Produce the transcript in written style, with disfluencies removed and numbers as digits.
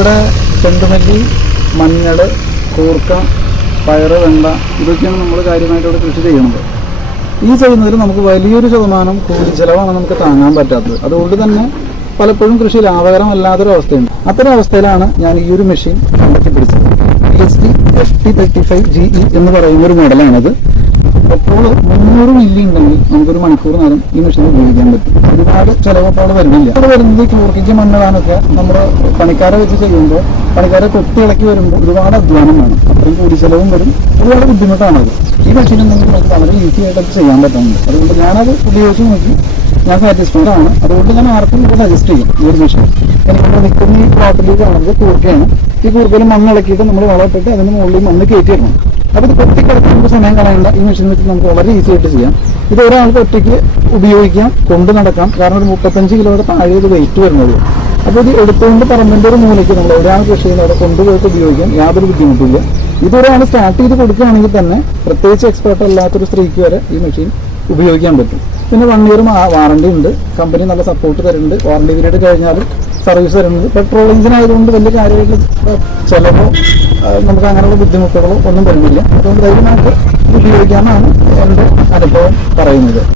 ഇവിടെ ചെണ്ടുമല്ലി, മഞ്ഞൾ, കൂർക്ക, പയറ്, വെണ്ട ഇതൊക്കെയാണ് നമ്മൾ കാര്യമായിട്ട് ഇവിടെ കൃഷി ചെയ്യുന്നത്. ഈ ചെയ്യുന്നതിൽ നമുക്ക് വലിയൊരു ശതമാനം കൂലിച്ചെലവാണ് നമുക്ക് താങ്ങാൻ പറ്റാത്തത്. അതുകൊണ്ട് തന്നെ പലപ്പോഴും കൃഷി ലാഭകരമല്ലാത്തൊരവസ്ഥയുണ്ട്. അത്തരം അവസ്ഥയിലാണ് ഞാൻ ഈ ഒരു മെഷീൻ കണ്ടെത്തി പിടിച്ചത്. PST FT35GE എന്ന് പറയുന്ന ഒരു മോഡലാണിത്. പെട്രോൾ 300 മില്ലി ഉണ്ടെങ്കിൽ നമുക്കൊരു മണിക്കൂർ നേരം ഈ മെഷീൻ ഉപയോഗിക്കാൻ പറ്റും. ഒരുപാട് ചിലവപ്പോൾ വരുന്നില്ല. അത് വരുന്നത് കൂർക്കയ്ക്ക് മണ്ണിടാനൊക്കെ നമ്മൾ പണിക്കാരെ വെച്ച് ചെയ്യുമ്പോൾ പണിക്കാരെ കൊത്തി ഇളക്കി വരുമ്പോൾ ഒരുപാട് അധ്വാനം വേണം. അത്രയും കൂടി ചിലവും വരും, ഒരുപാട് ബുദ്ധിമുട്ടാണത്. ഈ മെഷീൻ എന്തെങ്കിലും നമുക്ക് വളരെ ഈസി ആയിട്ട് അത് ചെയ്യാൻ പറ്റുന്നുണ്ട്. അതുകൊണ്ട് ഞാനത് ഉപയോഗിച്ച് നോക്കി, ഞാൻ സാറ്റിസ്ഫൈഡ് ആണ്. അതുകൊണ്ട് ഞാൻ ആർക്കും ഇത് സജസ്റ്റ് ചെയ്യും ഈ ഒരു മെഷീൻ. എനിക്കിവിടെ നിൽക്കുന്ന ഈ പ്ലോട്ടിൽ കാണുന്നത് കൂർക്കയാണ്. ഈ കൂർക്കയിൽ മണ്ണിളക്കിയിട്ട് നമ്മൾ വളർത്തിട്ട് അതിന് മുകളിൽ മണ്ണ് കയറ്റി ഇടണം. അപ്പോൾ ഇത് പൊട്ടിക്കിടത്ത് നമുക്ക് സമയം കളയേണ്ട. ഈ മെഷീൻ വെച്ച് നമുക്ക് വളരെ ഈസി ആയിട്ട് ചെയ്യാം. ഇത് ഒരാൾക്ക് ഒറ്റയ്ക്ക് ഉപയോഗിക്കാം, കൊണ്ടു നടക്കാം. കാരണം ഒരു 35 കിലോയുടെ താഴെ ഇത് വെയിറ്റ് വരുന്നത്. അപ്പോൾ ഇത് എടുത്തുകൊണ്ട് പറമ്പിൻ്റെ ഒരു മൂലയ്ക്ക് നമ്മൾ ഒരാൾ കൃഷി ചെയ്യുന്ന അവിടെ കൊണ്ടുപോയിട്ട് ഉപയോഗിക്കാം, യാതൊരു ബുദ്ധിമുട്ടില്ല. ഇതൊരാൾ സ്റ്റാർട്ട് ചെയ്ത് കൊടുക്കുകയാണെങ്കിൽ തന്നെ പ്രത്യേകിച്ച് എക്സ്പെർട്ട് അല്ലാത്തൊരു സ്ത്രീക്ക് വരെ ഈ മെഷീൻ ഉപയോഗിക്കാൻ പറ്റും. പിന്നെ 1 ഇയർ വാറണ്ടി ഉണ്ട്. കമ്പനി നല്ല സപ്പോർട്ട് തരുന്നുണ്ട്. വാറണ്ടി പീരീഡ് കഴിഞ്ഞാലും സർവീസ് തരുന്നത്. പെട്രോൾ എഞ്ചിൻ ആയതുകൊണ്ട് വലിയ കാര്യമായിട്ട് ചിലവോ നമുക്ക് അങ്ങനെയുള്ള ബുദ്ധിമുട്ടുകളോ ഒന്നും വരുന്നില്ല. അതുകൊണ്ട് ധൈര്യമായിട്ട് ഉപയോഗിക്കാമെന്നാണ് എൻ്റെ അനുഭവം പറയുന്നത്.